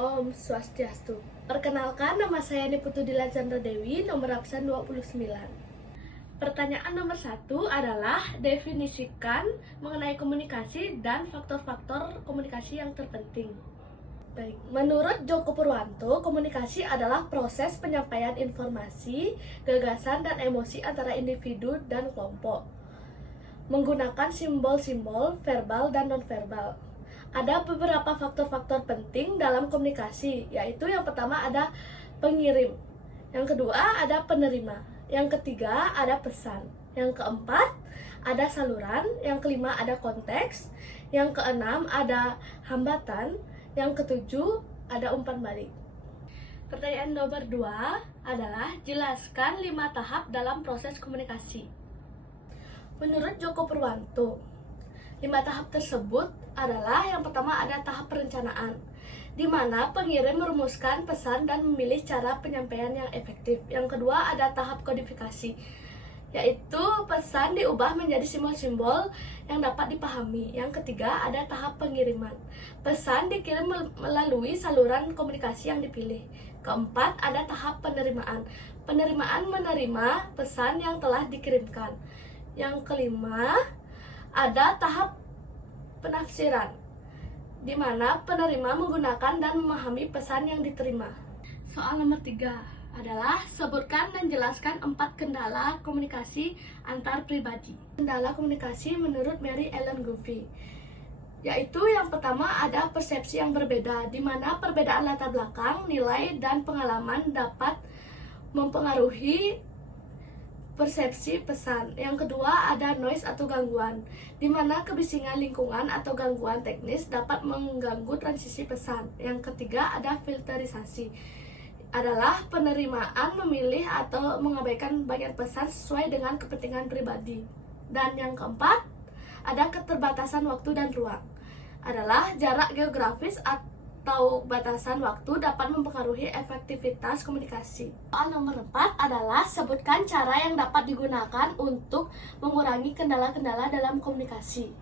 Om Swastiastu. Perkenalkan, nama saya Niputu Dila Chandra Dewi, nomor absen 29. Pertanyaan nomor 1 adalah definisikan mengenai komunikasi dan faktor-faktor komunikasi yang terpenting. Baik, menurut Joko Purwanto, komunikasi adalah proses penyampaian informasi, gagasan, dan emosi antara individu dan kelompok menggunakan simbol-simbol verbal dan nonverbal. Ada beberapa faktor-faktor penting dalam komunikasi, yaitu yang pertama ada pengirim, yang kedua ada penerima, yang ketiga ada pesan, yang keempat ada saluran, yang kelima ada konteks, yang keenam ada hambatan, yang ketujuh ada umpan balik. Pertanyaan nomor 2 adalah jelaskan 5 tahap dalam proses komunikasi. Menurut Joko Purwanto, 5 tahap tersebut adalah yang pertama ada tahap perencanaan, di mana pengirim merumuskan pesan dan memilih cara penyampaian yang efektif. Yang kedua ada tahap kodifikasi, yaitu pesan diubah menjadi simbol-simbol yang dapat dipahami. Yang ketiga ada tahap pengiriman, pesan dikirim melalui saluran komunikasi yang dipilih. Keempat ada tahap penerimaan, penerimaan menerima pesan yang telah dikirimkan. Yang kelima ada tahap penafsiran, di mana penerima menggunakan dan memahami pesan yang diterima. Soal nomor 3 adalah sebutkan dan jelaskan 4 kendala komunikasi antar pribadi. Kendala komunikasi menurut Mary Ellen Guffey, yaitu yang pertama ada persepsi yang berbeda, di mana perbedaan latar belakang, nilai, dan pengalaman dapat mempengaruhi persepsi pesan. Yang kedua ada noise atau gangguan, di mana kebisingan lingkungan atau gangguan teknis dapat mengganggu transisi pesan. Yang ketiga ada filterisasi, adalah penerimaan memilih atau mengabaikan bagian pesan sesuai dengan kepentingan pribadi. Dan yang keempat ada keterbatasan waktu dan ruang, adalah jarak geografis atau batasan waktu dapat mempengaruhi efektivitas komunikasi. Soal nomor 4 adalah sebutkan cara yang dapat digunakan untuk mengurangi kendala-kendala dalam komunikasi.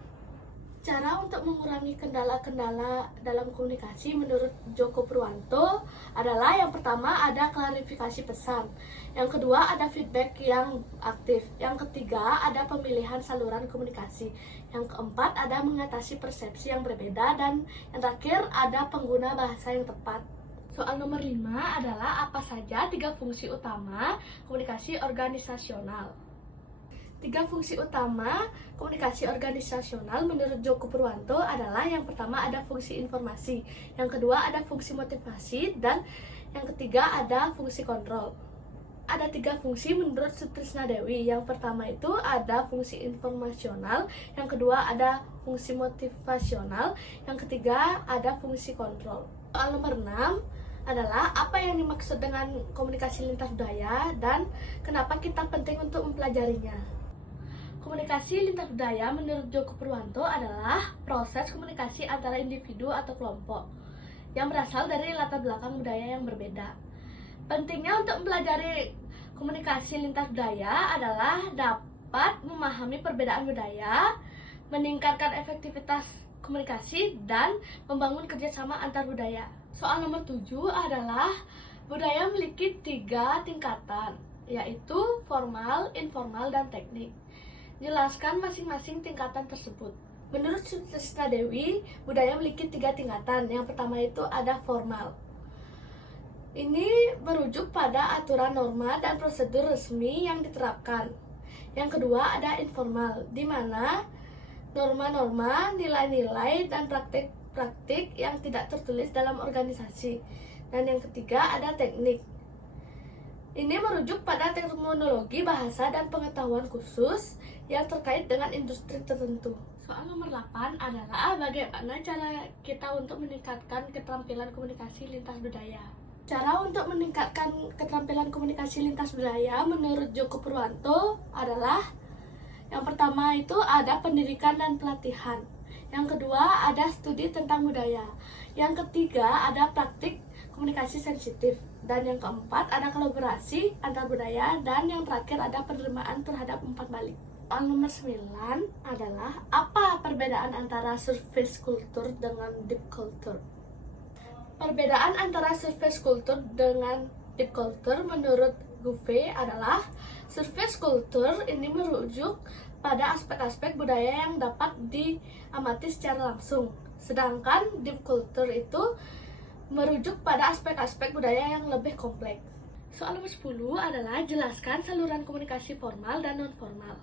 Cara untuk mengurangi kendala-kendala dalam komunikasi menurut Joko Purwanto adalah yang pertama ada klarifikasi pesan, yang kedua ada feedback yang aktif, yang ketiga ada pemilihan saluran komunikasi, yang keempat ada mengatasi persepsi yang berbeda, dan yang terakhir ada pengguna bahasa yang tepat. Soal nomor 5 adalah apa saja 3 fungsi utama komunikasi organisasional. 3 fungsi utama komunikasi organisasional menurut Joko Purwanto adalah yang pertama ada fungsi informasi, yang kedua ada fungsi motivasi, dan yang ketiga ada fungsi kontrol. Ada 3 fungsi menurut Sutrisna Dewi. Yang pertama itu ada fungsi informasional, yang kedua ada fungsi motivasional, yang ketiga ada fungsi kontrol. Soal nomor 6 adalah apa yang dimaksud dengan komunikasi lintas budaya dan kenapa kita penting untuk mempelajarinya. Komunikasi lintas budaya menurut Joko Purwanto adalah proses komunikasi antara individu atau kelompok yang berasal dari latar belakang budaya yang berbeda. Pentingnya untuk mempelajari komunikasi lintas budaya adalah dapat memahami perbedaan budaya, meningkatkan efektivitas komunikasi, dan membangun kerjasama antar budaya. Soal nomor 7 adalah budaya memiliki 3 tingkatan, yaitu formal, informal, dan teknik. Jelaskan masing-masing tingkatan tersebut. Menurut Sutrisna Dewi, budaya memiliki 3 tingkatan. Yang pertama itu ada formal. Ini merujuk pada aturan norma dan prosedur resmi yang diterapkan. Yang kedua ada informal, di mana norma-norma, nilai-nilai, dan praktik-praktik yang tidak tertulis dalam organisasi. Dan yang ketiga ada teknik. Ini merujuk pada terminologi bahasa dan pengetahuan khusus yang terkait dengan industri tertentu. Soal nomor 8 adalah bagaimana cara kita untuk meningkatkan keterampilan komunikasi lintas budaya. Cara untuk meningkatkan keterampilan komunikasi lintas budaya menurut Joko Purwanto adalah yang pertama itu ada pendidikan dan pelatihan. Yang kedua ada studi tentang budaya. Yang ketiga ada praktik komunikasi sensitif. Dan yang keempat ada kolaborasi antar budaya. Dan yang terakhir ada penerimaan terhadap umpan balik. Soal nomor 9 adalah apa perbedaan antara surface culture dengan deep culture? Perbedaan antara surface culture dengan deep culture menurut Gouveia adalah surface culture ini merujuk pada aspek-aspek budaya yang dapat diamati secara langsung, sedangkan deep culture itu merujuk pada aspek-aspek budaya yang lebih kompleks. Soal nomor 10 adalah jelaskan saluran komunikasi formal dan non-formal.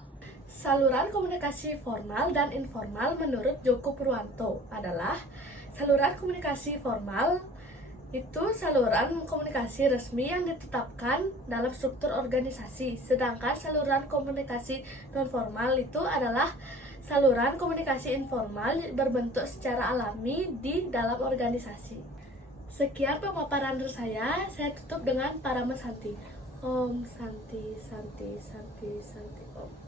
Saluran komunikasi formal dan informal menurut Joko Purwanto adalah saluran komunikasi formal itu saluran komunikasi resmi yang ditetapkan dalam struktur organisasi, sedangkan saluran komunikasi non-formal itu adalah saluran komunikasi informal berbentuk secara alami di dalam organisasi. Sekian pemaparan dari saya tutup dengan Parama Santi. Om Santi Santi Santi Santi Om.